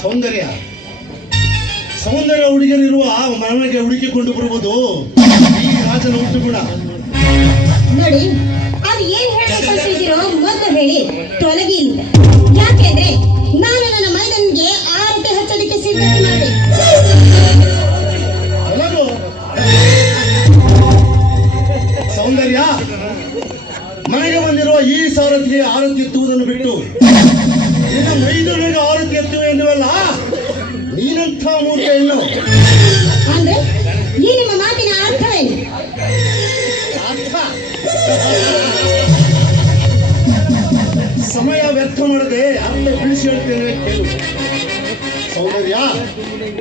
ಸೌಂದರ್ಯ ಸೌಂದರ್ಯ ಹುಡುಗರಿರುವ ಮನೆಗೆ ಹುಡುಕಿಕೊಂಡು ಬರುವುದು ಈ ರಾಜನ ಹುಟ್ಟು ಗುಣ. ನೋಡಿ, ಅದು ಏನ್ ಹೇಳ್ಬೇಕಂತಿದ್ದೀರೋ ಮೊದಲು ಹೇಳಿ ತೊಲಗಿ. ಯಾಕೆಂದ್ರೆ ನಾನು ನನ್ನ ಮೈದನಿಗೆ ಆರತಿ ಹಚ್ಚೋದಕ್ಕೆ ಸಿದ್ಧತೆ ಮಾಡಿ. ಸೌಂದರ್ಯ, ಮನೆಗೆ ಬಂದಿರುವ ಈ ಸಾರಥಿಗೆ ಆರತಿ ಎತ್ತುವುದನ್ನು ಬಿಟ್ಟು ನಿನ್ನ ಮೈದನಿಗೆ ಆರತಿ ಎತ್ತುವೆ ಎನ್ನುವಲ್ಲ, ನೀನಂಥ ಮೂರ್ಖ ಹೆಣ್ಣು. ಅಂದ್ರೆ ಈ ನಿಮ್ಮ ಮಾತಿನ ಅರ್ಥವೇನು? ಅರ್ಥ ಸಮಯ ವ್ಯರ್ಥ ಮಾಡದೆ ಅರ್ಥ ಬಿಡಿಸಿ ಹೇಳ್ತೇನೆ ಕೇಳು. ಸೌಂದರ್ಯ,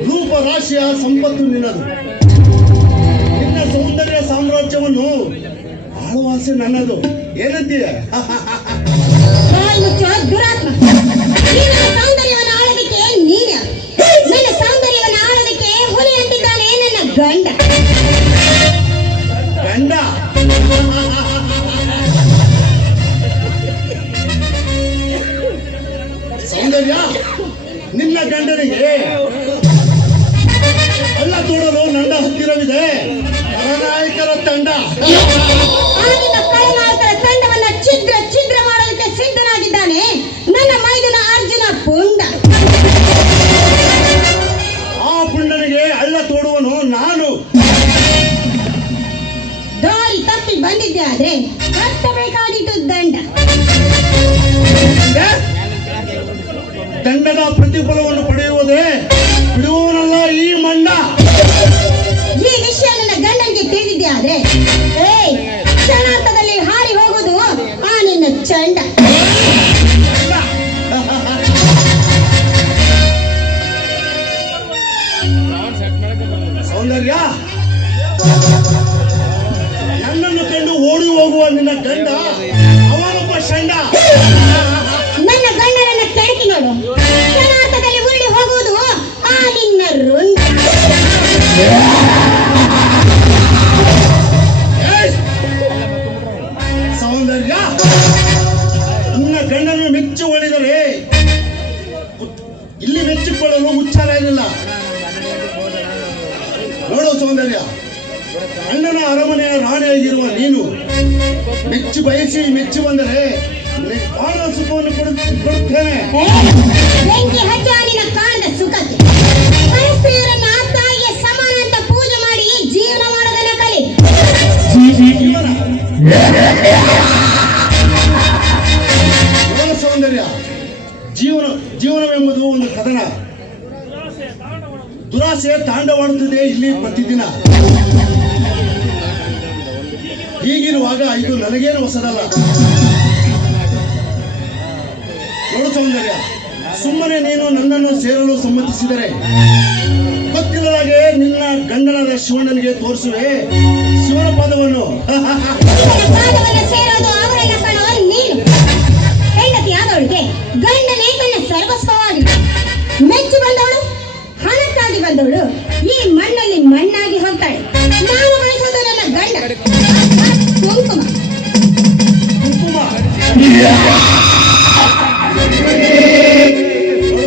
ರೂಪ ರಾಶಿಯ ಸಂಪತ್ತು ನಿನ್ನದು. ನಿನ್ನ ಸೌಂದರ್ಯ ಸಾಮ್ರಾಜ್ಯವನ್ನು ಆಳುವಾಸೆ ನನ್ನದು. ಏನಂತೀಯ? ದುರಾತ್ಮ, ಸೌಂದರ್ಯವನ್ನು ಆಳೋದಕ್ಕೆ ನೀನ, ನನ್ನ ಸೌಂದರ್ಯವನ್ನು ಆಳೋದಕ್ಕೆ ಹುಲಿ ಅಂತಿದ್ದಾನೆ ನನ್ನ ಗಂಡ. ಗಂಡ? ಸೌಂದರ್ಯ, ನಿನ್ನ ಗಂಡನಿಗೆ ಹಳ್ಳ ತೋಡಲು ನನ್ನ ಹತ್ತಿರವಿದೆ ಖಳನಾಯಕರ ತಂಡ. ಖಳನಾಯಕರ ತಂಡವನ್ನ ಛಿದ್ರ ಛಿದ್ರ ಮಾಡೋದಕ್ಕೆ ಸಿದ್ಧನಾಗಿದ್ದಾನೆ ನನ್ನ ಮೈದನ ಅರ್ಜುನ ಪುಂಡ. ಆ ಪುಂಡನಿಗೆ ಹಳ್ಳ ತೋಡುವನು ನಾನು. ದಾರಿ ತಪ್ಪಿ ಬಂದಿದ್ದೆ ಆದ್ರೆ ಕಟ್ಟಬೇಕಾಗಿತ್ತು ದಂಡ. ದಂಡದ ಪ್ರತಿಫಲವನ್ನು ಪಡೆಯುವುದೇ ಬಿಡುವನಲ್ಲ ಈ ಮಂಡ. ಈ ವಿಷಯ ನನ್ನ ಗಂಡನಿಗೆ ತಿಳಿದಿದ್ದೆ ಆದ್ರೆ ಕ್ಷಣಾರ್ಥದಲ್ಲಿ ಹಾರಿ ಹೋಗುವುದು ಆ ನಿನ್ನ ಚಂಡ. ಸೌಂದರ್ಯ, ನನ್ನನ್ನು ಕಂಡು ಓಡಿ ಹೋಗುವ ನಿನ್ನ ಗಂಡ ಅವನೊಬ್ಬ ಷಂಡ. ನನ್ನ ಗಂಡನನ್ನ ಕೆಣಕಿ ನೋಡು, ಕ್ಷಣಾರ್ಥದಲ್ಲಿ ಉರುಳಿ ಹೋಗುವುದು ಆ ನಿನ್ನ ರುಂಡ. ಸೌಂದರ್ಯ, ನಿನ್ನ ಗಂಡನ್ನು ಮೆಚ್ಚಿ ಒಳಿದರೆ ಇಲ್ಲಿ ಮೆಚ್ಚಿಕೊಳ್ಳಲು ಉಚ್ಚಾರ ಇರಲಿಲ್ಲ. ನೋಡು ಸೌಂದರ್ಯ, ಅಣ್ಣನ ಅರಮನೆಯ ರಾಣಿಯಾಗಿರುವ ನೀನು ಮೆಚ್ಚಿ ಬಯಸಿ ಮೆಚ್ಚಿ ಬಂದರೆ ಕಾಣದ ಸುಖವನ್ನು ಕೊಡುತ್ತೇನೆ. ಬೆಂಕಿ ಹಚ್ಚ ನಿನ್ನ ಕಾಣದ ಸುಖಕ್ಕೆ. ಪರಸ್ತ್ರೀಯರನ್ನ ತಾಯಿಗೆ ಸಮಾನ ಅಂತ ಪೂಜೆ ಮಾಡಿ ಜೀವನ ಮಾಡೋದನ್ನ ಕಲಿ. ಜೀವನ ಸೌಂದರ್ಯ, ಜೀವನವೆಂಬುದು ಒಂದು ಕದನ. ದುರಾಸೆ ತಾಂಡವಾಡುತ್ತದೆ ಇಲ್ಲಿ ಪ್ರತಿದಿನ. ಹೀಗಿರುವಾಗ ಇದು ನನಗೇನು ಹೊಸದಲ್ಲ. ನೋಡು ಸೌಂದರ್ಯ, ಸುಮ್ಮನೆ ನೀನು ನನ್ನನ್ನು ಸೇರಲು ಸಮ್ಮತಿಸಿದರೆ ಗೊತ್ತಿಲ್ಲದಾಗೆ ನಿನ್ನ ಗಂಡನಾದ ಶಿವಣ್ಣನಿಗೆ ತೋರಿಸುವೆ ಶಿವನ ಪಾದವನ್ನು. ಸೇರೋದು ಅವರನ್ನ ಕಾಣೋ ನೀನು. ಹೆಂಡತಿ ಆದವಳಿಗೆ ಗಂಡನೇ ತನ್ನ ಸರ್ವಸ್ವವಾಗಿ ಮೆಚ್ಚಿ ಬಂದವಳು, ಹಣಕ್ಕಾಗಿ ಬಂದವಳು ಈ ಮಣ್ಣಲ್ಲಿ ಮಣ್ಣಾಗಿ ಹೋಗ್ತಾಳೆ. ನಾನು ಬಳಸೋದು ನನ್ನ ಗಂಡ ಕುಂಕುಮ. ಕುಂಕುಮ?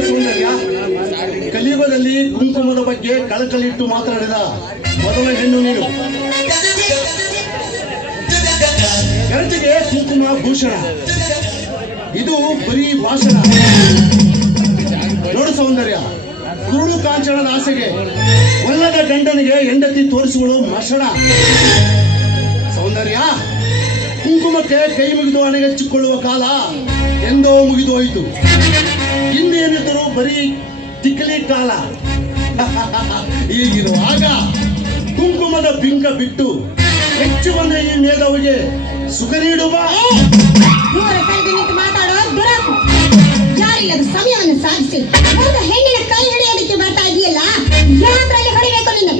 ಸೌಂದರ್ಯ, ಕಲಿಯುಗದಲ್ಲಿ ಕುಂಕುಮದ ಬಗ್ಗೆ ಕಳಕಳಿಟ್ಟು ಮಾತನಾಡಿದ ಮೊದಲ ಹೆಣ್ಣು ನೀನು. ಗರತಿಗೆ ಕುಂಕುಮ ಭೂಷಣ, ಇದು ಬರೀ ಭಾಷಣ. ನೋಡು ಸೌಂದರ್ಯ, ಕುರುಡು ಕಾಂಚನದ ಆಸೆಗೆ ಒಲ್ಲದ ಗಂಡನಿಗೆ ಹೆಂಡತಿ ತೋರಿಸುವಳು ಮಸಣ. ಸೌಂದರ್ಯ, ಕುಂಕುಮಕ್ಕೆ ಕೈ ಮುಗಿದು ಅಣೆಗಚ್ಚಿಕೊಳ್ಳುವ ಕಾಲ ಎಂದೋ ಮುಗಿದು ಹೋಯಿತು. ಹಿಂದೇನಿದ್ದರೂ ಬರೀ ತಿಕ್ಕಲಿ ಕಾಲ. ಹೀಗಿರುವಾಗ ಕುಂಕುಮದ ಬಿಂಕ ಬಿಟ್ಟು ಹೆಚ್ಚು ಬಂದ ಈ ಮೇಧವಿಗೆ ಸುಖ ನೀಡುವ. ಮಾತಾಡೋ ದುರಾತ್ಮ, ಯಾರಿಲ್ಲದ ಸಮಯವನ್ನು ಸಾಧಿಸಿ ಒಂದು ಹೆಣ್ಣಿನ ಕೈ ಹಿಡಿಯೋದಕ್ಕೆ ಬರ್ತಾ ಇದೆಯಲ್ಲ, ಯಾತ್ರಲ್ಲಿ ಹೊಡಿಬೇಕು ನಿನ್ನ.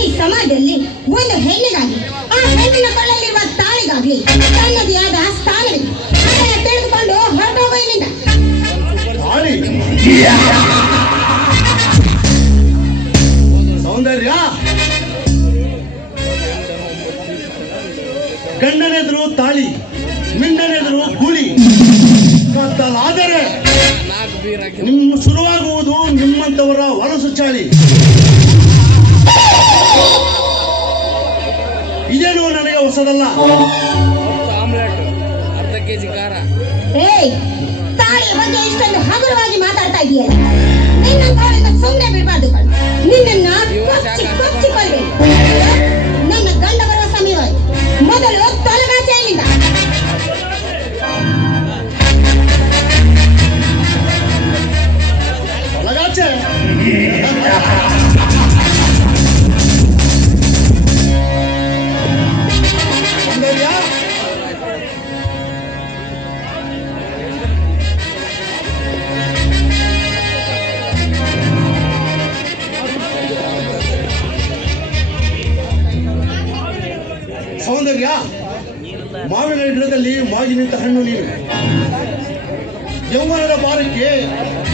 ಈ ಸಮಾಜದಲ್ಲಿ ಒಂದು ಹೆಣ್ಣಿಗಾಗಿ, ಆ ಹೆಣ್ಣಿನ ಕೊಳ್ಳಲ್ಲಿರುವ ತಾಳಿಗಾಗಿ ತನ್ನದೇ ಆದ ಸ್ಥಾನವಿದೆ. ಅದನ್ನು ತಿಳಿದುಕೊಂಡು ಹೊರಟೋಗೋ ಇಲ್ಲಿಂದ. ಸೌಂದರ್ಯ, ಗಂಡನೆದುರು ತಾಳಿ, ಮಿಂಡನೆದುರು ಗೂಳಿ. ಕತ್ತಲಾದರೆ ನಿಮ್ಮ ಶುರುವಾಗುವುದು ನಿಮ್ಮಂತವರ ಹೊಲಸು ಚಾಳಿ. ಇದೇನು ನನಗೆ ಹೊಸದಲ್ಲ. ಆಮ್ಲೆಟ್, ಅರ್ಧ ಕೆಜಿ ಖಾರ. ಏಯ್, ತಾಳಿಯ ಬಗ್ಗೆ ಇಷ್ಟೊಂದು ಹಗುರವಾಗಿ ಮಾತಾಡ್ತಾ ಇದೆಯಲ್ಲ, ನಿನ್ನಂತವರನ್ನ ಸುಮ್ಮನೆ ಬಿಡಬಾರ್ದು ಕಣೋ. ನಿನ್ನನ್ನ ಕೊಚ್ಚಿಕೊಳ್ಬೇಕು. ನನ್ನ ಗಂಡ ಬರುವ ಸಮಯವಾಯ್ತು. ಮೊದಲು ತೊಲಗಾಚೆ ಇಲ್ಲಿಂದ. ಒಳಗಾಚೆ ಸೌಂದರ್ಯ, ಸೌಂದರ್ಯ, ಮಾವಿನ ಗಿಡದಲ್ಲಿ ಮಾಗಿ ನಿಂತ ಹಣ್ಣು ನೀನು. ಯೌವನದ ಭಾರಕ್ಕೆ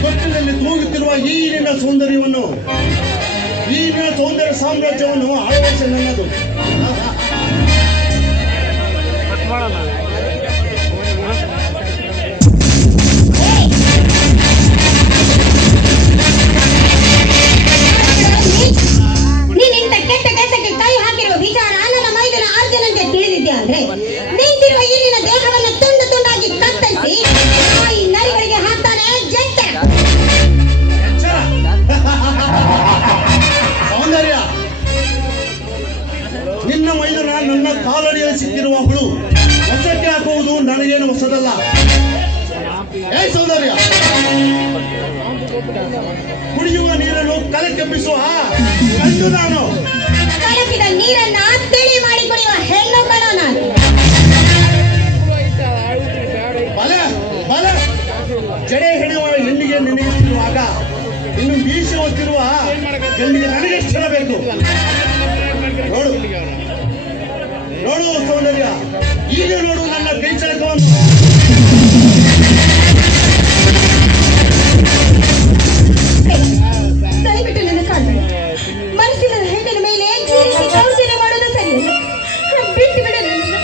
ತೊಟ್ಟಿನಲ್ಲಿ ತೂಗುತ್ತಿರುವ ಈ ನಿನ್ನ ಸೌಂದರ್ಯವನ್ನು, ಈ ನಿನ್ನ ಸೌಂದರ್ಯ ಸಾಮ್ರಾಜ್ಯವನ್ನು ಆಳ್ವಡಿಸಿ ನನ್ನದು. ನೀನ್ ಇಂಥ ಕೆಟ್ಟ ಕೆಲಸಕ್ಕೆ ಕೈ ಹಾಕಿರುವ ವಿಚಾರ ನನ್ನ ಮೈದನ ಅರ್ಜುನಂತೆ ತಿಳಿದಿದ್ದೆ ಅಂದ್ರೆ ನಿಂತಿರುವ ಈ ನಿನ್ನ ದೇಹವನ್ನು ತುಂಡು ತುಂಡಾಗಿ ಕತ್ತರಿಸಿ ಈ ನರಿಗಳಿಗೆ ಹಾಕ್ತಾನೆ ಜಂಟ. ಎಚ್ಚರ. ಸೌಂದರ್ಯ, ನಿನ್ನ ಮೈದನ ನನ್ನ ಕಾಲಡಿಯಲ್ಲಿ ಸಿಕ್ಕಿರುವ ಹುಳು ಹೊಸಕ್ಕೆ ಹಾಕುವುದು ನನಗೇನು ಹೊಸದಲ್ಲ. ಏ ಸೌಂದರ್ಯ, ಕುಡಿಯುವ ನೀರನ್ನು ಕಲಕೆಬ್ಬಿಸುವ ಗಂಡು ನಾನು. ಕಲಕಿದ ನೀರನ್ನ ತಿಳಿ ಮಾಡಿ ಕುಡಿಯುವ ಹೆಣ್ಣು ಕಣೋ ನಾನು. ಬಲೆ ಬಲೆ ಜಡೆ ಹಿಡಿಯುವ ಹೆಣ್ಣಿಗೆ ನಿನಗಿರುವಾಗ ಇನ್ನು ಬೀಸಿ ಹೊತ್ತಿರುವ ಗಂಡಿಗೆ ನನಗೆಷ್ಟು ಬೇಕು? ನೋಡು ನೋಡು ಸೌಂದರ್ಯ, ಈಗ ನೋಡು ನನ್ನ ಕೈ ಚಳಕವನ್ನು. ದಯವಿಟ್ಟು ನನ್ನ ಕಾಣಬೇಡ. ಮನಸ್ಸಿನ ಹೆಣ್ಣಿನ ಮೇಲೆ ಜೀರಿಸಿ ದೌರ್ಜನ್ಯ ಮಾಡೋದು ಸರಿಯಲ್ಲ. ಬಿಟ್ಟು ಬಿಡು ನನ್ನನ್ನ.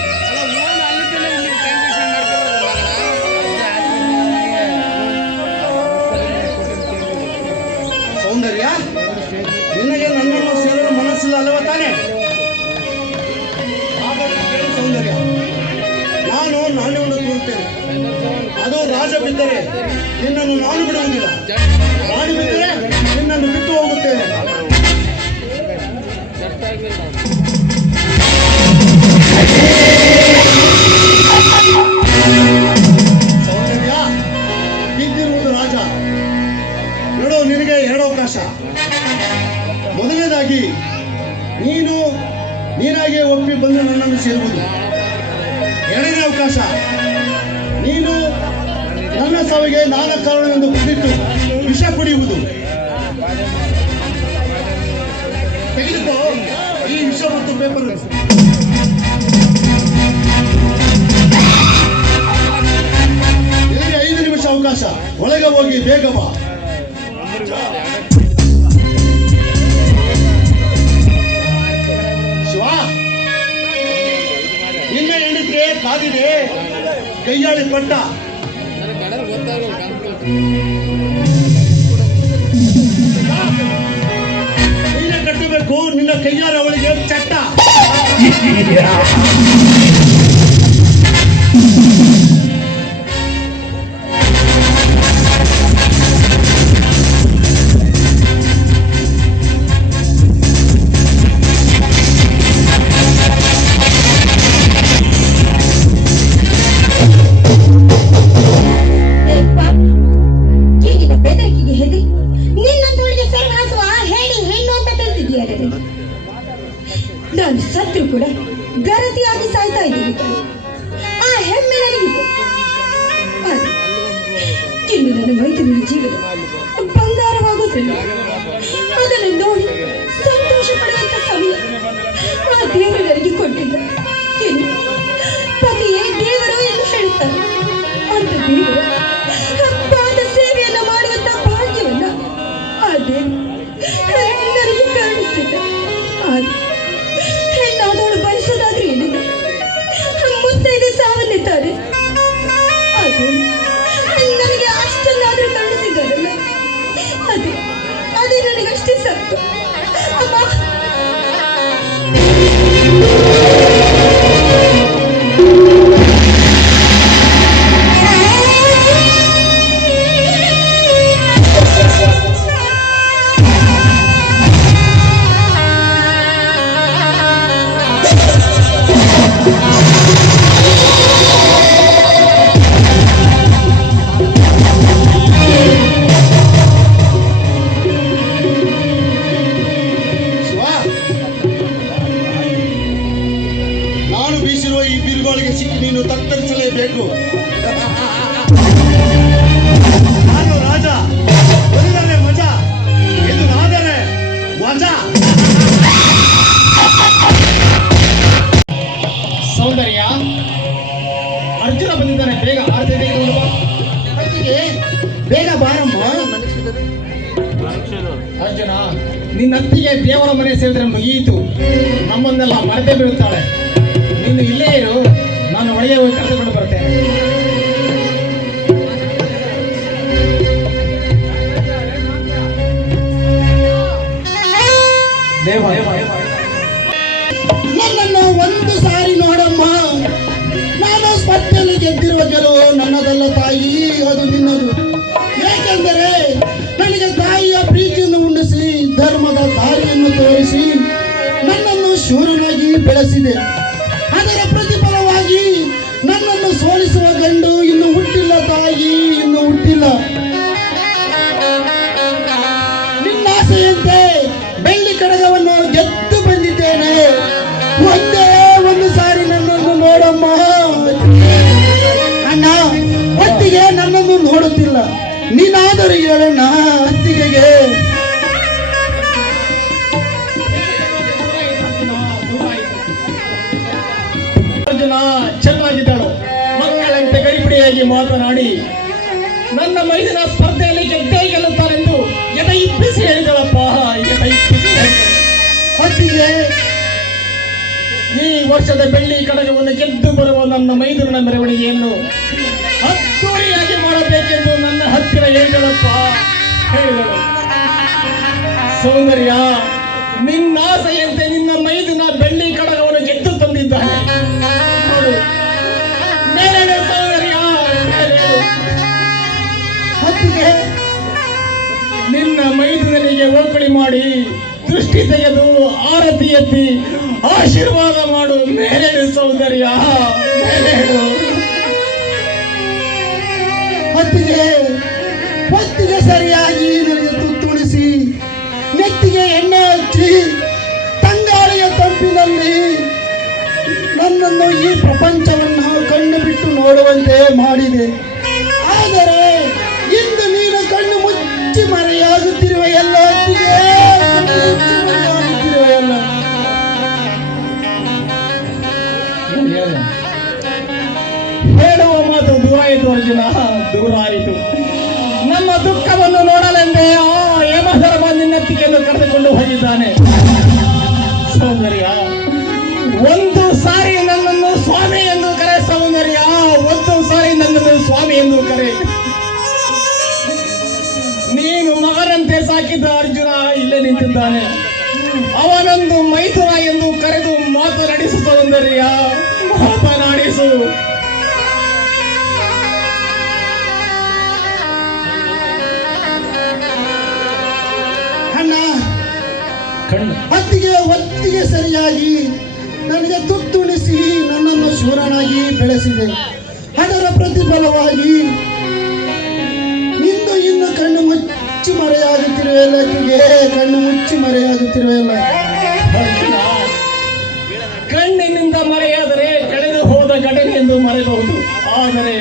ಸೌಂದರ್ಯ, ನಿನಗೆ ನನ್ನನ್ನು ಸೇರಲು ಮನಸ್ಸಿಲ್ಲ ಅಲ್ಲವ ತಾನೆ? ಹಾಗಾಗಿ ಕೇಳು ಸೌಂದರ್ಯ, ನಾನು ನಾಣ್ಯವನ್ನು ತೋರುತ್ತೇನೆ. ಅದು ರಾಜ ಬಿದ್ದರೆ ನಿನ್ನನ್ನು ನಾನು ಬಿಡುವುದಿಲ್ಲ. ರಾಣಿ ಬಿದ್ದರೆ ನಿನ್ನನ್ನು ಬಿಟ್ಟು ಹೋಗುತ್ತೇನೆ. ಸೌಂದರ್ಯ, ಬಿದ್ದಿರುವುದು ರಾಜ. ನೋಡು, ನಿನಗೆ ಎರಡು ಅವಕಾಶ. ಮೊದಲನೇದಾಗಿ ನೀನಾಗೆ ಒಪ್ಪಿ ಬಂದು ನನ್ನನ್ನು ಸೇರುವುದು. ಎರಡನೇ ಅವಕಾಶ, ನೀನು ನನ್ನ ಸಾವಿಗೆ ನಾನ ಕಾರಣವೆಂದು ಕುಡಿತು ವಿಷ ಕುಡಿಯುವುದು. ತೆಗೆದುಕೋ ಈ ವಿಷ ಮತ್ತು ಪೇಪರ್. ನಿನಗೆ 5 ನಿಮಿಷ ಅವಕಾಶ. ಒಳಗೆ ಹೋಗಿ ಬೇಗ ಬಾ. ಶಿವ, ನಿನ್ನ ಹೆಂಡತಿಗೆ ಕಾದಿದೆ ಕೈಯಾಳಿ ಪಟ್ಟ. ನೀನೇ ಕಟ್ಟಬೇಕು ನಿನ್ನ ಕೈಯಾರ ಅವಳಿಗೆ ಚಟ್ಟ. ಬೆದರಿಕೆಗೆ ಹೆದರಿ ನಿನ್ನಂತವಳಿಗೆ ಸರಿ ಹಾಸುವ ಹೇಳಿ ಹೆಣ್ಣು ಅಂತ ತಿಳಿದಿದೆಯಾ? ನಾನು ಸತ್ರು ಕೂಡ ಗರತಿಯಾಗಿ ಸಾಯ್ತಾ ಇದ್ದೀನಿ. ಆ ಹೆಮ್ಮೆ ನನಗಿದೆ. ಆದ್ರೆ ಇನ್ನು ನನ್ನ ಮೈದುನ ಜೀವನ ಬಂಗಾರವಾಗುವುದಿಲ್ಲ. ಅದನ್ನು ನೋಡಿ ಸಂತೋಷ ಪಡುವಂತ ಸಮಯ ಆ ದೇವರು ನನಗೆ ಕೊಟ್ಟಿದ್ದ. ಇನ್ನು ಪತಿಯೇ ದೇವರು ಎಂದು ಹೇಳುತ್ತಾರೆ. ಅಂತ ದೇವರು ಪಾದ ಸೇವೆಯನ್ನು ಮಾಡುವಂತ ಭಾಗ್ಯವನ್ನ ಆ ದೇವರು ನನಗೆ ಕರುಣಿಸಿದ್ದ. ಆದ್ರೆ ಹೆಣ್ಣಾದವಳು ಬಯಸೋದಾದ್ರೆ ಏನಿಲ್ಲ, ಮುತ್ತೈದೆ ಸಾವನ್ನಿದ್ದಾರೆ. ಅದೇ ನನಗೆ ಅಷ್ಟನ್ನಾದ್ರೂ ಕರುಣಿಸಿದ್ದಾರಲ್ಲ, ಅದೇ ಅದೇ ನನಗಷ್ಟೇ ಸಾಕು ಅಮ್ಮ. ಶಿವ, ನಾನು ಬೀಸಿರುವ ಈ ಬಿರುಗಾಳಿಗೆ ಸಿಕ್ಕಿ ನೀನು ತತ್ತರಿಸಲೇಬೇಕು. ನಾನು ರಾಜ, ಒಲಿದರೆ ಮಜಾ, ಇದು ನಾದರೆ ವಜಾ. ಸೌಂದರ್ಯ, ಅರ್ಜುನ ಬಂದಿದ್ದಾನೆ, ಬೇಗ ಆರತಿ ತೆಗೆದುಕೊಂಡು ಬಾ. ಅತ್ತಿಗೆ, ಬೇಗ ಬಾರಮ್ಮ. ಅರ್ಜುನ, ನಿನ್ನ ಅತ್ತಿಗೆ ದೇವರ ಮನೆ ಸೇರಿದ್ರೆ ಮುಗಿಯಿತು, ನಮ್ಮನ್ನೆಲ್ಲ ಮರೆತೇ ಬೀಳುತ್ತಾಳೆ. ನೀನು ಇಲ್ಲೇ ಇರು, ನಾನು ಒಳಗೆ ಹೋಗಿ ಕರೆದುಕೊಂಡು ಬರ್ತೇನೆ. ದೇವ ನನ್ನನ್ನು ಒಂದು ಸಾರಿ ನೋಡಮ್ಮ. ನಾನು ಸ್ಪರ್ಧೆಯಲ್ಲಿ ಗೆದ್ದಿರುವ ಗೆಲುವು ನನ್ನದಲ್ಲ ತಾಯಿ, ಅದು ನಿನ್ನದು. ಏಕೆಂದರೆ ನನಗೆ ತಾಯಿಯ ಪ್ರೀತಿಯನ್ನು ಉಣಿಸಿ ಧರ್ಮದ ದಾರಿಯನ್ನು ತೋರಿಸಿ ನನ್ನನ್ನು ಶೂರನಾಗಿ ಬೆಳೆಸಿದೆ. ಅದರ ಪ್ರತಿಫಲವಾಗಿ ನನ್ನನ್ನು ಸೋಲಿಸುವ ಗಂಡು ಇನ್ನು ಹುಟ್ಟಿಲ್ಲ ತಾಯಿ, ಇನ್ನು ಹುಟ್ಟಿಲ್ಲ. ನಿನ್ನಾಸೆಯಂತೆ ಬೆಳ್ಳಿ ಕಡಗವನ್ನು ಗೆದ್ದು ಬಂದಿದ್ದೇನೆ. ಒಂದೇ ಒಂದು ಸಾರಿ ನನ್ನನ್ನು ನೋಡಮ್ಮ. ಅಣ್ಣ, ಅತ್ತಿಗೆ ನನ್ನನ್ನು ನೋಡುತ್ತಿಲ್ಲ, ನೀನಾದರೂ ಹೇಳಣ್ಣ ಅತ್ತಿಗೆಗೆ. ಅರ್ಜುನ ಚೆನ್ನಾಗಿದ್ದಳು, ಮಕ್ಕಳಂತೆ ಗಡಿಬಿಡಿಯಾಗಿ ಮಾತನಾಡಿ ನನ್ನ ಮೈದಿನ ಸ್ಪರ್ಧೆಯಲ್ಲಿ ಗೆದ್ದೇ ಗೆಲ್ಲುತ್ತಾರೆಂದು ಎದೆ ಇಪ್ಪಿಸಿ ಹೇಳಿದಳಪ್ಪ, ಎದೆ ಇಪ್ಪಿಸಿ ಹೇಳಿದಳು. ಅತ್ತಿಗೆ, ಈ ವರ್ಷದ ಬೆಳ್ಳಿ ಕಡಗವನ್ನು ಗೆದ್ದು ಬರುವ ನನ್ನ ಮೈದುರನ ಮೆರವಣಿಗೆಯನ್ನು ಅದ್ದೂರಿಯಾಗಿ ಮಾಡಬೇಕೆಂದು ನನ್ನ ಹತ್ತಿರ ಹೇಳಿದಳಪ್ಪ, ಹೇಳಿದಳು. ಸೌಂದರ್ಯ, ನಿನ್ನಾಸೆಯಂತೆ ನಿನ್ನ ಮೈದುನ ಬೆಳ್ಳಿ ಕಡಗವನ್ನು ಗೆದ್ದು ತಂದಿದ್ದಾನೆ. ನೋಡು, ಮೇಲೇಳು ಸೌಂದರ್ಯ, ಮೇಲೇಳು. ಅತ್ತಿಗೆ, ನಿನ್ನ ಮೈದುನನಿಗೆ ಓಕಳಿ ಮಾಡಿ ದೃಷ್ಟಿ ತೆಗೆದು ಆರತಿ ಎತ್ತಿ ಆಶೀರ್ವಾದ ಮಾಡು. ಮೇಲೇಳು ಸೌಂದರ್ಯ, ಮೇಲೇಳು. ಅತ್ತಿಗೆ, ಹೊತ್ತಿಗೆ ಸರಿಯಾಗಿ ನನಗೆ ತುತ್ತುಣಿಸಿ ನೆತ್ತಿಗೆ ಎಣ್ಣೆ ಹಚ್ಚಿ ತಂಗಾಳಿಯ ತಂಪಿನಲ್ಲಿ ನನ್ನನ್ನು ಈ ಪ್ರಪಂಚವನ್ನು ಕಣ್ಣು ಬಿಟ್ಟು ನೋಡುವಂತೆ ಮಾಡಿದೆ. ಆದರೆ ಇಂದು ನೀನು ಕಣ್ಣು ಮುಚ್ಚಿ ಮರೆಯಾಗುತ್ತಿರುವ ಎಲ್ಲ ಅತ್ತಿಗೆ, ಕಣ್ಣು ಮುಚ್ಚಿ ಮರೆಯಾಗುತ್ತಿರುವ ಎಲ್ಲ. ಹೇಳುವ ಮಾತು ದೂರಾಯಿತು ಅರ್ಜುನ, ದೂರಾಯಿತು. ನಮ್ಮ ದುಃಖವನ್ನು ನೋಡಲೆಂದೇ ಆ ಯಮಧರ್ಮ ನಿನ್ನತ್ತಿಗೆಯನ್ನು ಕರೆದುಕೊಂಡು ಹೋಗಿದ್ದಾನೆ. ಸೌಂದರ್ಯ, ಒಂದು ಸಾರಿ ನನ್ನನ್ನು ಸ್ವಾಮಿ ಎಂದು ಕರೆ. ಸೌಂದರ್ಯ, ಒಂದು ಸಾರಿ ನನ್ನನ್ನು ಸ್ವಾಮಿ ಎಂದು ಕರೆ. ನೀನು ಮಗನಂತೆ ಸಾಕಿದ್ದ ಅರ್ಜುನ ಇಲ್ಲೇ ನಿಂತಿದ್ದಾನೆ. ಅವನೊಂದು ಮೈಥುನ ಎಂದು ಕರೆದು ಮಾತನಾಡಿಸು. ಸೌಂದರ್ಯ, ಮಾತನಾಡಿಸು. ಅಣ್ಣ, ಕಣ್ಣು ಅತ್ತಿಗೆ ಒತ್ತಿಗೆ ಸರಿಯಾಗಿ ನನಗೆ ತುತ್ತುಣಿಸಿ ನನ್ನನ್ನು ಶೂರನಾಗಿ ಬೆಳೆಸಿದೆ. ಅದರ ಪ್ರತಿಫಲವಾಗಿ ನಿಂದು ಇನ್ನು ಕಣ್ಣು ಮುಚ್ಚಿ ಮರೆಯಾಗುತ್ತಿರುವೆಲ್ಲ ಅತ್ತಿಗೆ, ಕಣ್ಣು ಮುಚ್ಚಿ ಮರೆಯಾಗುತ್ತಿರುವೆಲ್ಲ. ಅರ್ಜುನ, ಕಣ್ಣಿನಿಂದ ಮರೆಯಾದರೆ ಕಳೆದು ಹೋದ ಘಟನೆಯೆಂದು ಮರೆಯಬಹುದು. ಆದರೆ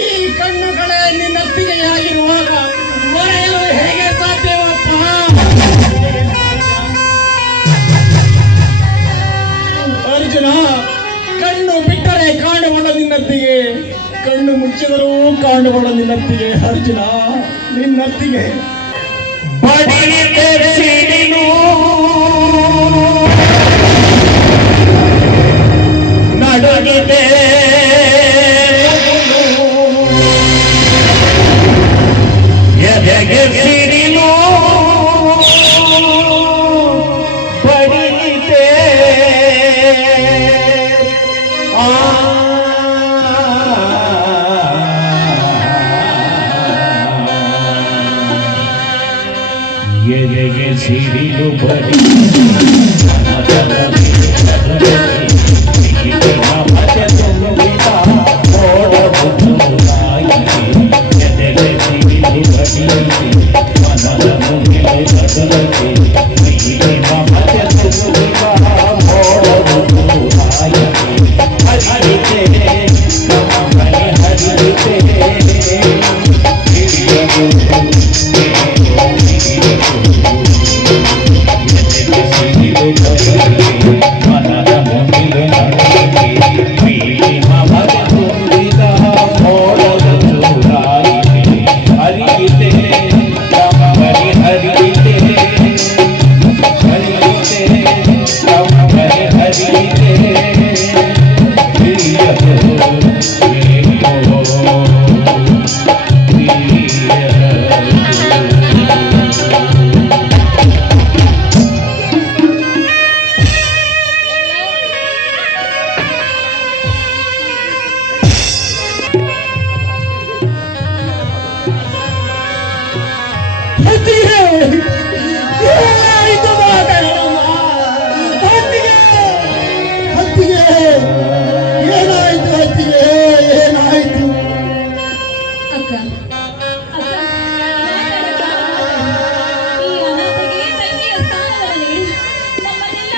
ಈ ಕಣ್ಣುಗಳೇ ನಿನ್ನತ್ತಿಗೆಯಾಗಿರುವಾಗ ಮರೆಯಲು ಹೇಗೆ ಸಾಧ್ಯವಪ್ಪ? ಅರ್ಜುನ, ಕಣ್ಣು ಬಿಟ್ಟರೆ ಕಾಣುವಳ ನಿನ್ನತ್ತಿಗೆ, ಕಣ್ಣು ಮುಚ್ಚಿದರೂ ಕಾಣುವಳ ನಿನ್ನತ್ತಿಗೆ. ಅರ್ಜುನ, ನಿನ್ನತ್ತಿಗೆ ನಡಗಿದೆ ಎದೆಗೆ ಸಿಡಿಲು ಎದೆಗೆ ಸಿಡಿಲು ಬಡಿ ಮತ್ತೆ ತುಂಬುವಿತ ನೋಡಬಹುದು ಎದೆಗೆ ಸಿಡಿಲು ಬಡಿ ಮನದ ಮುಗಿಲೆ ಬದಲಕ್ಕೆ ಮತ್ತೆ ತುಂಬುವಿತ ನೋಡಬಹುದು ಹರಿತೆ ನಮ್ಮ ಹರಿತೆ ಮನದ ಮುಗಿಲು ನಡುವೆ ಪ್ರೀತಿ ಮಮದ ತುಂಬಿದ ಮೋಡದ ಚೂರಾಯಿತೆ ಹರಿಯಿತೆ ನಮಗರಿ ಹರಿಯಿತೆ ಹರಿಯಿತೆ ನಮಗರಿ ಹರಿಯಿತೆ ಪ್ರಿಯದು ಏನಾಯ್ತು ಹತ್ತಿಗೆ ಏನಾಯ್ತು? ಅಕ್ಕ ಈ ಅನಾಥಗೆ ತಂಗಿಯ ಸ್ಥಾನದಲ್ಲಿ ನಮ್ಮನ್ನೆಲ್ಲ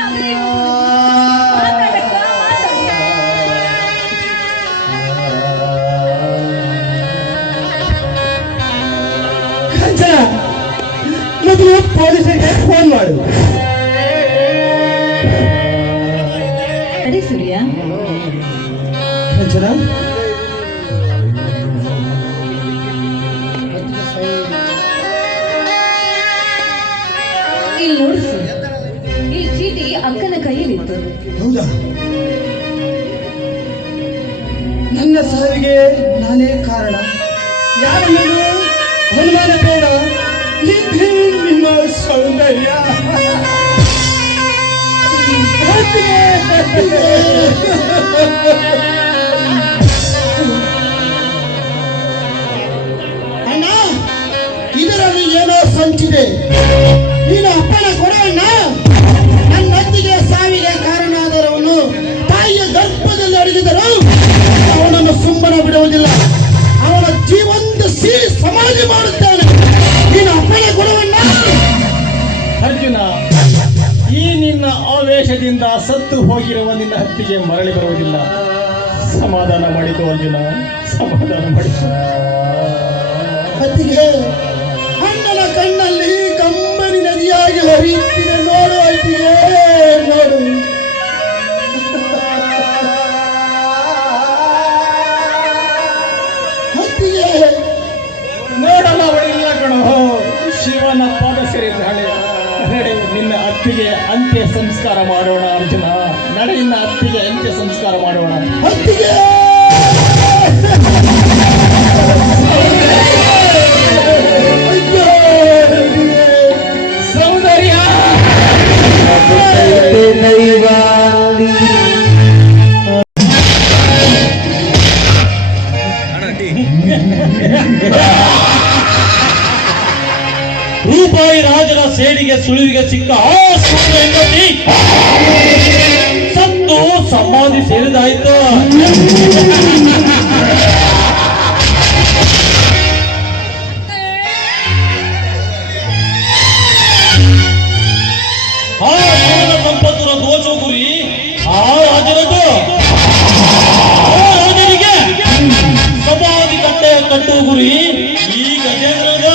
ಕಂಚನ, ಮೊದಲು ಪೊಲೀಸರಿಗೆ ಫೋನ್ ಮಾಡು. ಅದೇ ಸೂರ್ಯ ಕಂಚನ, ಇಲ್ಲಿ ನೋಡಿ ಸೂರ್ಯ, ಈ ಚೀಟಿ ಅಕ್ಕನ ಕೈಯಲ್ಲಿತ್ತು. ಹೌದಾ? ನನ್ನ ಸಾವಿಗೆ ನಾನೇ ಕಾರಣ. ಯಾರ ಮೇಲೂ ಅನುಮಾನ ಬೇಡ. ಇದೇ ನಿಮ್ಮ ಸೌಂದರ್ಯ. ಅಣ್ಣ, ಇದರಲ್ಲಿ ಏನೋ ಸಂಚಿದೆ. ನೀನು ಅಪ್ಪನ ಕೊಡೋಣ. ನನ್ನ ಅತ್ತಿಗೆ ಸಾವಿಗೆ ಕಾರಣ ಆದರವನು ತಾಯಿಯ ಗರ್ಭದಲ್ಲಿ ಅಡಗಿದರು. ಅವನನ್ನು ಸುಮ್ಮನೆ ಬಿಡುವುದಿಲ್ಲ. ಅವನ ಜೀವಂತ ಸೀಳಿ ಸಮಾಧಿ ಮಾಡುತ್ತಾನೆ. ನೀನು ಅಪ್ಪನ ಕೊಡೋಣ. ಅರ್ಜುನ, ಈ ನಿನ್ನ ಆವೇಶದಿಂದ ಸತ್ತು ಹೋಗಿರುವ ನಿನ್ನ ಹತ್ತಿಗೆ ಮರಳಿ ಬರುವುದಿಲ್ಲ. ಸಮಾಧಾನ ಮಾಡಿಕೊ ಅರ್ಜುನ, ಸಮಾಧಾನ ಮಾಡಿಕೊ. ಅತ್ತಿಗೆ, ಅಣ್ಣನ ಕಣ್ಣಲ್ಲಿ ಕಂಬನಿ ನದಿಯಾಗಿ ಹರಿಯುತ್ತಿದೆ. ನೋಡು ಅತ್ತಿಗೆ, ನೋಡು. ಅತ್ತಿಗೆ, ನೋಡಲ್ಲ ಅವಳಿಲ್ಲ ಕಣೋ. ಶಿವನ ಪಾದ ಸೇರಿದ್ದಾಳೆ. ನಡೆ, ನಿನ್ನ ಅತ್ತಿಗೆ ಅಂತ್ಯ ಸಂಸ್ಕಾರ ಮಾಡೋಣ ಅರ್ಜುನ. ನಡೆ, ನಿನ್ನ ಅತ್ತಿಗೆ ಅಂತ್ಯ ಸಂಸ್ಕಾರ ಮಾಡೋಣ. ಅತ್ತಿಗೆ, ಸೌಂದರ್ಯ ರೂಪಾಯಿ ರಾಜನ ಸೇಡಿಗೆ ಸುಳಿವಿಗೆ ಸಿಕ್ಕ ಆ ಸುಳ್ಳು ಹೆಂಡತಿ ಸತ್ತು ಸಮಾಧಿ ಸೇರಿದಾಯ್ತು. ಆ ಶಿವನ ಸಂಪತ್ತಿನ ದೋಚೋ ಗುರಿ ಆ ರಾಜನದ್ದು. ಆ ರಾಜನಿಗೆ ಸಮಾಧಿ ಕಟ್ಟುವ ಗುರಿ ಈ ಗಜೇಂದ್ರದ.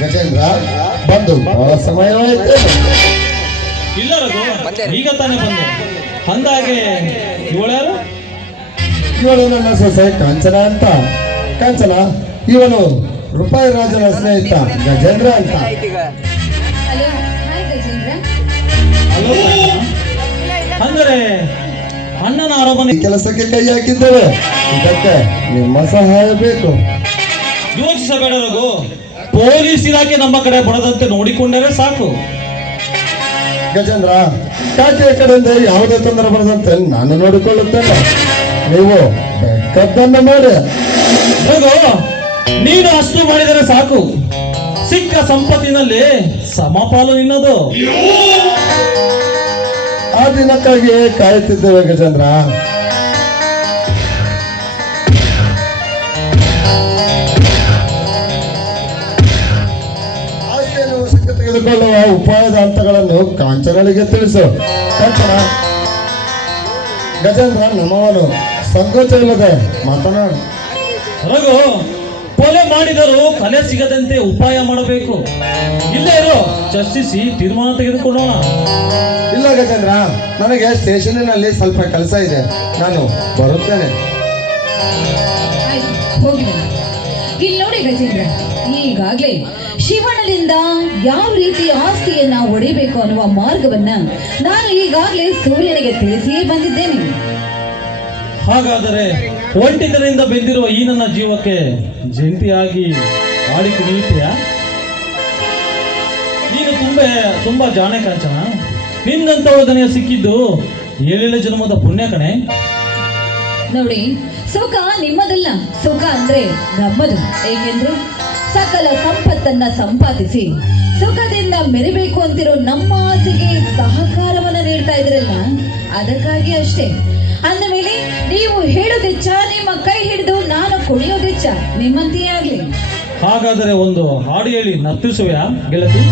ಗಜೇಂದ್ರ ಬಂದು ಬಹಳ ಸಮಯವಾಯಿತು. ಇಲ್ಲ ರಘು, ಈಗ ತಾನೇ ಬಂದೆ. ಅಂದಾಗೆ ಇವಳ್ಯಾರು? ಇವಳು ನನ್ನ ಸೊಸೆ ಕಾಂಚನ ಅಂತ. ಕಾಂಚನ, ಇವನು ರೂಪಾಯಿ ರಾಜನ ಸ್ನೇಹಿತ ಗಜೇಂದ್ರ ಅಂತ. Hello, hi Gajendra. ಅಲ್ಲೋ ಅಂದರೆ ಅಣ್ಣನ ಅರಮನೆ ಈ ಕೆಲಸಕ್ಕೆ ಕೈ ಹಾಕಿದ್ದೇವೆ. ಇದಕ್ಕೆ ನಿಮ್ಮ ಸಹಾಯ ಬೇಕು. ಯೋಚಿಸಬೇಡ ರಘು. ಪೊಲೀಸ್ ಇಲಾಖೆ ನಮ್ಮ ಕಡೆ ಬಡದಂತೆ ನೋಡಿಕೊಂಡರೆ ಸಾಕು. ಗಜೇಂದ್ರ, ಕಾಕಿಯ ಕಡೆಯಿಂದ ಯಾವುದೇ ತೊಂದರೆ ಬರದಂತೆ ನಾನು ನೋಡಿಕೊಳ್ಳುತ್ತೇನೆ. ನೀವು ಬೇಕಾದ್ದನ್ನ ಮಾಡಿ. ರಘು, ನೀನು ಅಷ್ಟು ಮಾಡಿದರೆ ಸಾಕು. ಸಿಕ್ಕ ಸಂಪತ್ತಿನಲ್ಲಿ ಸಮಪಾಲು ನಿನ್ನದು. ಆ ದಿನಕ್ಕಾಗಿ ಕಾಯುತ್ತಿದ್ದೇವೆ ಗಜೇಂದ್ರ. ಆಸ್ತಿಯನ್ನು ವಶಕ್ಕೆ ತೆಗೆದುಕೊಳ್ಳುವ ಉಪಾಯದ ಹಂತಗಳನ್ನು ಕಾಂಚನಳಿಗೆ ತಿಳಿಸು. ಕಾಂಚನ, ಗಜೇಂದ್ರ ನಮ್ಮವನು, ಸಂಕೋಚ ಇಲ್ಲದೆ ಮಾತನಾಡು. ರಘು, ಕೊಲೆ ಮಾಡಿದರೂ ಕಲೆ ಸಿಗದಂತೆ ಉಪಾಯ ಮಾಡಬೇಕು. ಇಲ್ಲೇ ಇರೋ, ಚರ್ಚಿಸಿ ತೀರ್ಮಾನ ತೆಗೆದುಕೊಳ್ಳೋಣ. ಇಲ್ಲ ಗಜೇಂದ್ರ, ನನಗೆ ಸ್ಟೇಷನಿನಲ್ಲಿ ಸ್ವಲ್ಪ ಕೆಲಸ ಇದೆ, ನಾನು ಬರುತ್ತೇನೆ. ಆಯ್ತು, ಹೋಗಿ ಬನ್ನಿ. ಇಲ್ಲಿ ನೋಡಿ ಗಜೇಂದ್ರ, ಈಗಾಗ್ಲೇ ಶಿವಣ್ಣನಿಂದ ಯಾವ ರೀತಿ ಆಸ್ತಿಯನ್ನ ಒಡೆಯಬೇಕು ಅನ್ನುವ ಮಾರ್ಗವನ್ನ ನಾನು ಈಗಾಗಲೇ ಸೂರ್ಯನಿಗೆ ತಿಳಿಸಿಯೇ ಬಂದಿದ್ದೇನೆ. ಹಾಗಾದರೆ ಒಂಟಿತನದಿಂದ ಬೆಂದಿರುವ ಈ ನನ್ನ ಜೀವಕ್ಕೆ ಜಂಟಿಯಾಗಿ ಆಡಿ ಕುಣಿಯುತ್ತೀಯ? ನೀನು ತುಂಬಾ ಜಾಣೆ ಕಾಂಚನ. ನಿನ್ನಂತವದನೆಯ ಸಿಕ್ಕಿದ್ದು 7 ಜನ್ಮದ ಪುಣ್ಯ ಕಣೆ. ನೋಡಿ, ಸುಖ ನಿಮ್ಮದಲ್ಲ, ಸುಖ ಅಂದ್ರೆ ನಮ್ಮದು. ಏಕೆಂದ್ರೆ ಸಕಲ ಸಂಪತ್ತನ್ನ ಸಂಪಾದಿಸಿ ಸುಖದಿಂದ ಮೆರಿಬೇಕು ಅಂತಿರೋ ನಮ್ಮ ಆಸೆಗೆ ಸಹಕಾರವನ್ನ ನೀಡ್ತಾ ಇದ್ರಲ್ಲ, ಅದಕ್ಕಾಗಿ ಅಷ್ಟೇ. ಅಂದ ಮೇಲೆ ನೀವು ಹೇಳೋದೆಚ್ಚ, ನಿಮ್ಮ ಕೈ ಹಿಡಿದು ನಾನು ಕುಣಿಯೋದೆಚ್ಚ, ನಿಮ್ಮಂತೆಯೇ ಆಗ್ಲಿ. ಹಾಗಾದರೆ ಒಂದು ಹಾಡು ಹೇಳಿ ನರ್ತಿಸುವೆಯಾ ಗೆಳತಿ?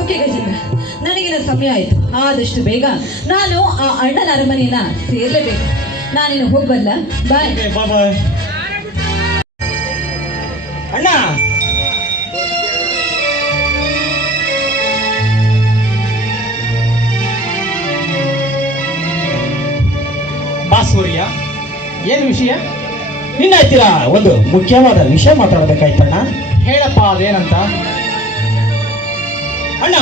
ಓಕೆ ಗಜೇಂದ್ರ, ನನಗಿನ ಸಮಯ ಆಯಿತು. ಆದಷ್ಟು ಬೇಗ ನಾನು ಆ ಅಣ್ಣನ ಅರಮನೆಯನ್ನ ಸೇರ್ಲೇಬೇಕು. ನಾನೇನು ಹೋಗ್ಬಲ್ಲ. ಬಾಯ್. ಬಾಯ್. ಅಣ್ಣ, ಬಾ ಸೂರ್ಯ, ಏನು ವಿಷಯ? ನಿನ್ನ ಹತ್ತಿರ ಒಂದು ಮುಖ್ಯವಾದ ವಿಷಯ ಮಾತಾಡಬೇಕಾಯ್ತಣ್ಣ. ಹೇಳಪ್ಪ, ಅದೇನಂತ? ಅಣ್ಣ,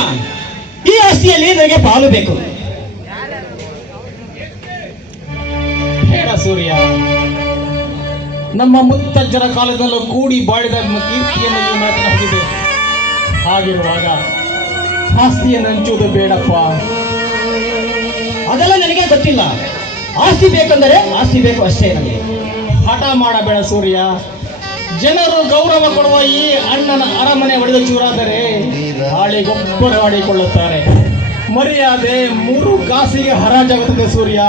ಈ ಆಸ್ತಿಯಲ್ಲಿ ನನಗೆ ಪಾಲು ಬೇಕು. ಹೇಳ ಸೂರ್ಯ. ನಮ್ಮ ಮುತ್ತಜ್ಜರ ಕಾಲದಲ್ಲೂ ಕೂಡಿ ಬಾಳಿದ ಕೀರ್ತಿಯನ್ನು ಈ ಮಾತಿನ ಹೋಗಿದೆ. ಹಾಗಿರುವಾಗ ಆಸ್ತಿಯನ್ನು ಹಂಚುವುದು ಬೇಡಪ್ಪ. ಅದೆಲ್ಲ ನನಗೆ ಗೊತ್ತಿಲ್ಲ. ಆಸ್ತಿ ಬೇಕಂದರೆ ಆಸ್ತಿ ಬೇಕು ಅಷ್ಟೇ ನನಗೆ. ಹಠ ಮಾಡಬೇಡ ಸೂರ್ಯ. ಜನರು ಗೌರವ ಕೊಡುವ ಈ ಅಣ್ಣನ ಅರಮನೆ ಒಡೆದ ಚೂರಾದರೆ ಹಾಳಿಗೊಬ್ಬರು ಆಡಿಕೊಳ್ಳುತ್ತಾರೆ. ಮರ್ಯಾದೆ 3 ಕಾಸಿಗೆ ಹರಾಜಾಗುತ್ತದೆ ಸೂರ್ಯ,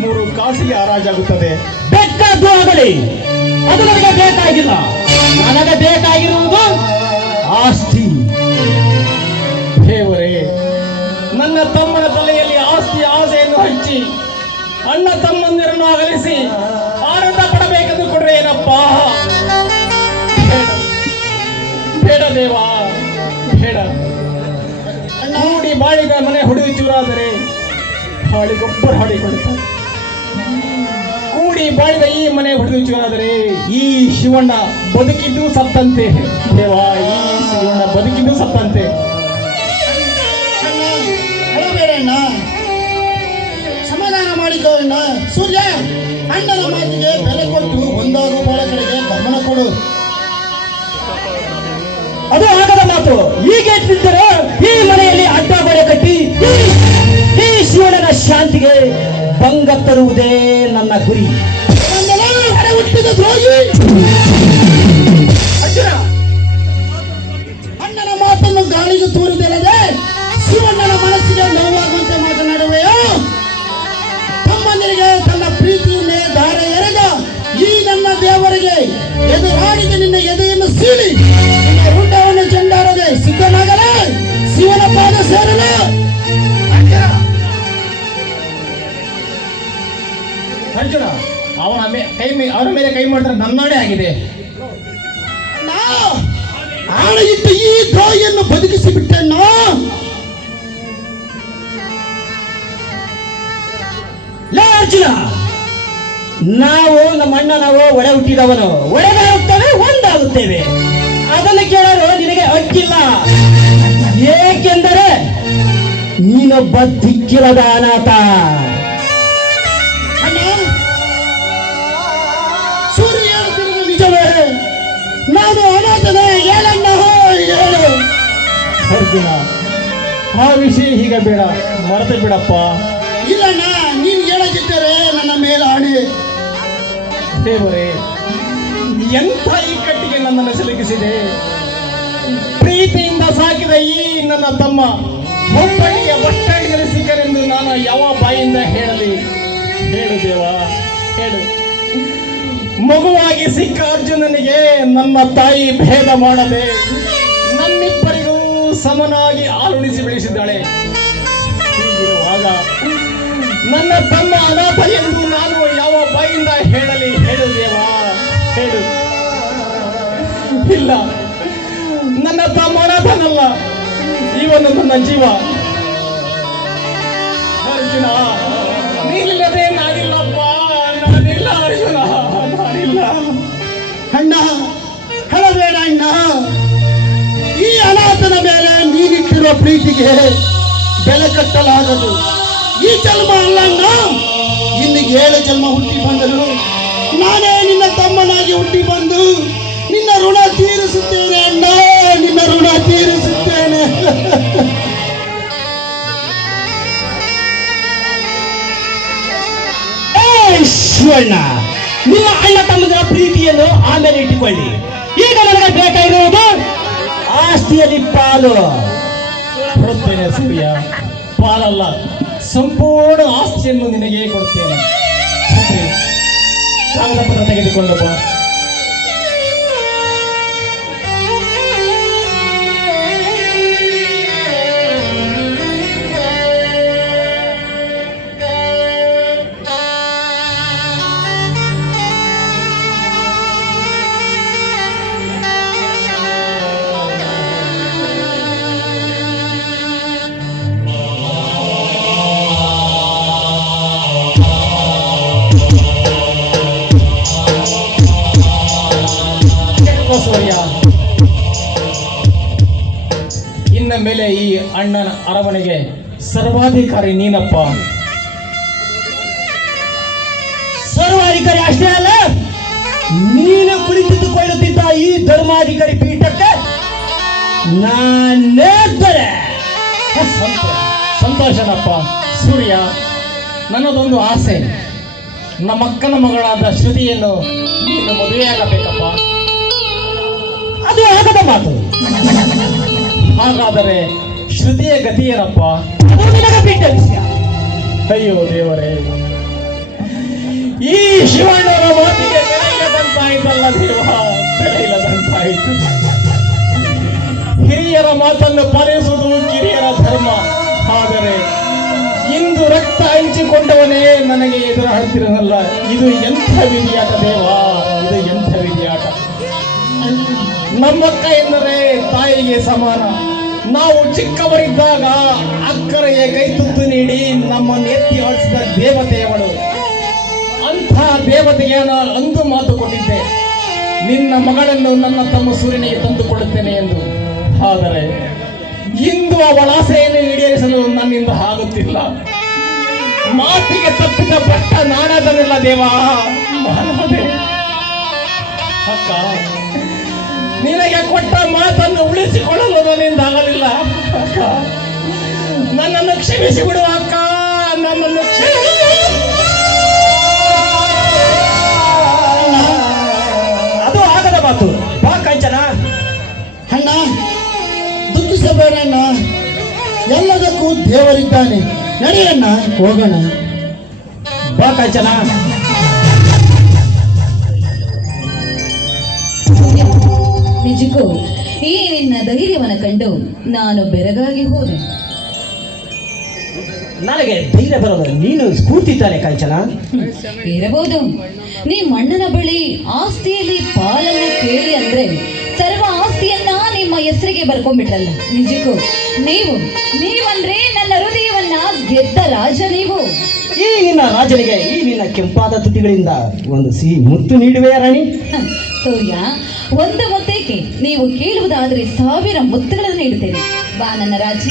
3 ಕಾಸಿಗೆ ಹರಾಜಾಗುತ್ತದೆ. ಬೇಕಾದ್ದು ಆಗಲಿ, ಅದು ನನಗೆ ಬೇಕಾಗಿಲ್ಲ. ನನಗೆ ಬೇಕಾಗಿರುವುದು ಆಸ್ತಿ. ದೇವರೇ, ನನ್ನ ತಮ್ಮನ ತಲೆಯಲ್ಲಿ ಆಸ್ತಿ ಆಸೆಯನ್ನು ಹಚ್ಚಿ ಅಣ್ಣ ತಮ್ಮಂದಿರನ್ನು ಅಗಲಿಸಿ ಆನಂದ ಪಡಬೇಕೆಂದು ಕೊಡ್ರೆ ಏನಪ್ಪ? ಬೇಡ, ಬೇಡ ದೇವ, ಬೇಡ. ಕೂಡಿ ಬಾಳಿದ ಮನೆ ಹೊಡೆದು ಚೂರಾದರೆ ಹಾಳಿಗೊಬ್ಬರು ಹಾಡಿಕೊಳ್ಳುತ್ತಾರೆ. ಕೂಡಿ ಬಾಳಿದ ಈ ಮನೆ ಹೊಡೆದು ಚೂರಾದರೆ ಈ ಶಿವಣ್ಣ ಬದುಕಿದ್ದು ಸತ್ತಂತೆ. ದೇವ, ಈ ಶಿವಣ್ಣ ಬದುಕಿದ್ದು ಸತ್ತಂತೆ. ಹೇಳಬೇಡಣ್ಣ, ಸಮಾಧಾನ ಮಾಡಿಕೊಳ್ಳೋಣ. ಸೂರ್ಯ, ಅಣ್ಣನ ಮಾತಿಗೆ ಬೆಲೆ ಕೊಟ್ಟು ಒಂದಾಗುವ ಬಾಳ ಕಡೆಗೆ ಗಮನ ಕೊಡು. ಅದು ಆಗದ ಮಾತು. ಹೀಗೆ ಬಿದ್ದರೆ ಈ ಮನೆಯಲ್ಲಿ ಅಡ್ಡಗೋಡೆ ಕಟ್ಟಿ ಈ ಶಿವಣ್ಣನ ಶಾಂತಿಗೆ ಭಂಗ ತರುವುದೇ ನನ್ನ ಗುರಿ. ಹುಟ್ಟಿದ ದ್ರೋಹಿ ಅರ್ಜುನ, ಅಣ್ಣನ ಮಾತನ್ನು ಗಾಳಿಗೆ ತೂರಿದಲ್ಲದೆ ಶಿವಣ್ಣನ ಮನಸ್ಸಿಗೆ ನೋವಾಗುವಂತೆ ಮಾತನಾಡುವೆಯೋ? ತಮ್ಮಂದಿರಿಗೆ ತನ್ನ ಪ್ರೀತಿಯನ್ನೇ ಧಾರೆ ಎರೆದ ಈ ನನ್ನ ದೇವರಿಗೆ ಎದುರಾಡಿದ ನಿನ್ನ ಎದೆಯನ್ನು ಸೀಳಿ ನಿನ್ನ ರುಂಡವನ್ನು ಚೆಂಡಾಡದೆ ಸಿದ್ಧನಾಗಲೇ ಶಿವನ ಪಾದ ಸೇರಲು. ಅರ್ಜುನ, ಅವರ ಮೇಲೆ ಕೈ ಮಾಡಿದ್ರೆ ನನ್ನಾಡೆ ಆಗಿದೆ. ಆಳ ಇಟ್ಟು ಈ ದ್ರೋಹಿಯನ್ನು ಬದುಕಿಸಿ ಬಿಟ್ಟೆನ್ನೋ. ಲೇ ಅರ್ಜುನ, ನಾವು ನಮ್ಮ ಅಣ್ಣ ನಾವು ಒಡೆ ಹುಟ್ಟಿದವನು, ಒಡೆದಾಗುತ್ತೇವೆ, ಒಂದಾಗುತ್ತೇವೆ. ಅದನ್ನು ಕೇಳಲು ನಿನಗೆ ಹಕ್ಕಿಲ್ಲ. ಏಕೆಂದರೆ ನೀನೊಬ್ಬ ದಿಕ್ಕಿಲ್ಲದ ಅನಾಥ. ಅಣ್ಣ, ಸೂರ್ಯ ಹೇಳುತ್ತಿರುವುದು ನಿಜವೇ? ನಾನು ಅನಾಥನೇ? ಹೇಳಣ್ಣ, ಹೇಳು. ಅರ್ಜುನ, ಆ ವಿಷಯ ಈಗ ಬೇಡ, ಮರೆತು ಬಿಡಪ್ಪ. ಇಲ್ಲಣ್ಣ, ನೀನು ಹೇಳದಿದ್ದರೆ ನನ್ನ ಮೇಲೆ ಆಣೆ. ದೇವರೇ, ಎಂಥ ಈ ಕಟ್ಟಿಗೆ ನನ್ನನ್ನು ಸಿಲುಕಿಸಿದೆ. ಪ್ರೀತಿಯಿಂದ ಸಾಕಿದ ಈ ನನ್ನ ತಮ್ಮ ಹುಬ್ಬಳ್ಳಿಯ ಬಸ್ ಸ್ಟ್ಯಾಂಡ್ಗೆ ಸಿಕ್ಕರೆಂದು ನಾನು ಯಾವ ಬಾಯಿಂದ ಹೇಳಲಿ? ಹೇಳು ದೇವ, ಹೇಳು. ಮಗುವಾಗಿ ಸಿಕ್ಕ ಅರ್ಜುನನಿಗೆ ನನ್ನ ತಾಯಿ ಭೇದ ಮಾಡದೆ ನಮ್ಮಿಬ್ಬರಿಗೂ ಸಮನಾಗಿ ಆಲುಣಿಸಿ ಬೆಳೆಸಿದ್ದಾಳೆ. ಹೀಗಿರುವಾಗ ನನ್ನ ತಮ್ಮ ಅನಾಥ ಎಂದು ನಾನು ಯಾವ ಬಾಯಿಂದ ಹೇಳಲಿ? ಹೇಳು ದೇವ, ಹೇಳು. ಇಲ್ಲ, ನನ್ನ ತಮ್ಮ ಅನಾಥನಲ್ಲ, ಇವನು ನನ್ನ ಜೀವ. ಅರ್ಜುನ, ನೀನಿಲ್ಲ ತೋರುವ ಪ್ರೀತಿಗೆ ಬೆಲೆ ಕಟ್ಟಲಾಗದು. ಈ ಜನ್ಮ ಅಲ್ಲಣ್ಣ, ಇನ್ನು 7 ಜನ್ಮ ಹುಟ್ಟಿ ಬಂದರು ನಾನೇ ನಿನ್ನ ತಮ್ಮನಾಗಿ ಹುಟ್ಟಿ ಬಂದು ನಿನ್ನ ಋಣ ತೀರಿಸುತ್ತೇನೆ ಅಣ್ಣ, ನಿನ್ನ ಋಣ ತೀರಿಸುತ್ತೇನೆ. ಶಿವಣ್ಣ, ನಿಮ್ಮ ಅಣ್ಣ ತಮ್ಮಗಳ ಪ್ರೀತಿಯನ್ನು ಆಮೇಲೆ ಇಟ್ಟುಕೊಳ್ಳಿ. ಈಗ ನನಗೆ ಬೇಕಾಗಿರುವುದು ಆಸ್ತಿಯಲ್ಲಿ ಪಾಲು. ಕೊಡುತ್ತೇನೆ ಸೂರ್ಯ, ಪಾಲಲ್ಲ, ಸಂಪೂರ್ಣ ಆಸ್ತಿಯನ್ನು ನಿನಗೆ ಕೊಡುತ್ತೇನೆ. ಛತ್ರಿ, ಕಾಗದ ಪತ್ರ ತೆಗೆದುಕೊಂಡು ಬಾ. ಸೂರ್ಯ, ಇನ್ನ ಮೇಲೆ ಈ ಅಣ್ಣನ ಅರಮನೆಗೆ ಸರ್ವಾಧಿಕಾರಿ ನೀನಪ್ಪ. ಸರ್ವಾಧಿಕಾರಿ ಅಷ್ಟೇ ಅಲ್ಲ, ನೀನು ಕುಳಿತುಕೊಳ್ಳುತ್ತಿದ್ದ ಈ ಧರ್ಮಾಧಿಕಾರಿ ಪೀಠಕ್ಕೆ ನಾನೇರ್ತಾರೆ. ಸಂತೋಷನಪ್ಪ ಸೂರ್ಯ. ನನ್ನದೊಂದು ಆಸೆ, ನಮ್ಮಕ್ಕನ ಮಗಳಾದ ಶ್ರುತಿಯನ್ನು ನೀನು ಮದುವೆಯಾಗಬೇಕಪ್ಪ. ಅದು ಆಗದ ಮಾತು. ಹಾಗಾದರೆ ಶ್ರುತಿಯ ಗತಿ ಏನಪ್ಪ? ಅದು ನಿನಗೆ ಬಿಟ್ಟ ವಿಷಯ. ಅಯ್ಯೋ ದೇವರೇ, ಈ ಶಿವಣ್ಣನ ಮಾತಿಗೆ ಬೆಲೆ ಇಲ್ಲದಂತಾಯ್ತಲ್ಲ ದೇವ, ಬೆಲೆ ಇಲ್ಲದಂತಾಯ್ತು. ಹಿರಿಯರ ಮಾತನ್ನು ಪಾಲಿಸುವುದು ಕಿರಿಯರ ಧರ್ಮ. ಆದರೆ ಇಂದು ರಕ್ತ ಹಂಚಿಕೊಂಡವನೇ ನನಗೆ ಎದುರು ಹಾಡ್ತಿರನಲ್ಲ. ಇದು ಎಂಥ ವಿಧಿಯಾಟ ದೇವ, ಇದು ಎಂಥ ವಿಧಿಯಾಟ. ನಮ್ಮಕ್ಕ ಎಂದರೆ ತಾಯಿಗೆ ಸಮಾನ. ನಾವು ಚಿಕ್ಕವರಿದ್ದಾಗ ಅಕ್ಕರೆಗೆ ಕೈ ತುತ್ತು ನೀಡಿ ನಮ್ಮನ್ನು ಎತ್ತಿ ಆಡಿಸಿದ ದೇವತೆಯವಳು. ಅಂಥ ದೇವತೆಗೆ ನಾನು ಅಂದು ಮಾತು ಕೊಟ್ಟಿದ್ದೆ, ನಿನ್ನ ಮಗಳನ್ನು ನನ್ನ ತಮ್ಮ ಸೂರ್ಯನಿಗೆ ತಂದುಕೊಡುತ್ತೇನೆ ಎಂದು. ಆದರೆ ಇಂದು ಅವಳ ಆಸೆಯನ್ನು ಈಡೇರಿಸಲು ನನ್ನಿಂದ ಆಗುತ್ತಿಲ್ಲ. ಮಾತಿಗೆ ತಪ್ಪಿದ ಪಟ್ಟ ನಾನಾದನಿಲ್ಲ ದೇವ, ನಾನಾದೆ. ಅಕ್ಕ, ನಿನಗೆ ಕೊಟ್ಟ ಮಾತನ್ನು ಉಳಿಸಿಕೊಳ್ಳಲು ನನ್ನಿಂದ ಆಗಲಿಲ್ಲ. ಅಕ್ಕ, ನನ್ನನ್ನು ಕ್ಷಮಿಸಿ ಬಿಡು ಅಕ್ಕ, ನನ್ನನ್ನು ಅದು ಆಗದ ಮಾತು. ಬಾ ಕಾಂಚನ. ಅಣ್ಣ, ದುಃಖಿಸಬೇಡ ಅಣ್ಣ, ಎಲ್ಲದಕ್ಕೂ ದೇವರಿದ್ದಾನೆ. ನಡೆಯಣ್ಣ, ಹೋಗೋಣ. ಬಾ ಕಾಂಚನ. ನಿಜಕ್ಕೂ ಈ ನಿನ್ನ ಧೈರ್ಯವನ್ನು ಕಂಡು ನಾನು ಬೆರಗಾಗಿ ಹೋದೆ. ನನಗೆ ಧೈರ್ಯ ಬರೋದು ನೀನು ಸ್ಫೂರ್ತಿ ತಾನೆ ಕಾಂಚನ. ಇರಬಹುದು. ನಿಮ್ಮ ಅಣ್ಣನ ಬಳಿ ಆಸ್ತಿಯಲ್ಲಿ ಪಾಲನ್ನು ಕೇಳಿ ಅಂದ್ರೆ ಸರ್ವ ಆಸ್ತಿಯನ್ನ ನಿಮ್ಮ ಹೆಸರಿಗೆ ಬರ್ಕೊಂಡ್ಬಿಟ್ರಲ್ಲ. ನಿಜಕ್ಕೂ ನೀವಂದ್ರೆ ನನ್ನ ಹೃದಯವನ್ನ ಗೆದ್ದ ರಾಜ ನೀವು. ಈ ನಿನ್ನ ರಾಜನಿಗೆ ಈ ನಿನ್ನ ಕೆಂಪಾದ ತುಟಿಗಳಿಂದ ಒಂದು ಸಿಹಿ ಮುತ್ತು ನೀಡುವೆಯ ರಾಣಿ? ಸೂರ್ಯ, ಒಂದು ಮುತ್ತೇಕೆ, ನೀವು ಕೇಳುವುದಾದ್ರೆ 1000 ಮುತ್ತುಗಳನ್ನು ನೀಡುತ್ತೇನೆ. ಬಾ ನನ್ನ ರಾಜ.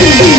ಠಠಠಠ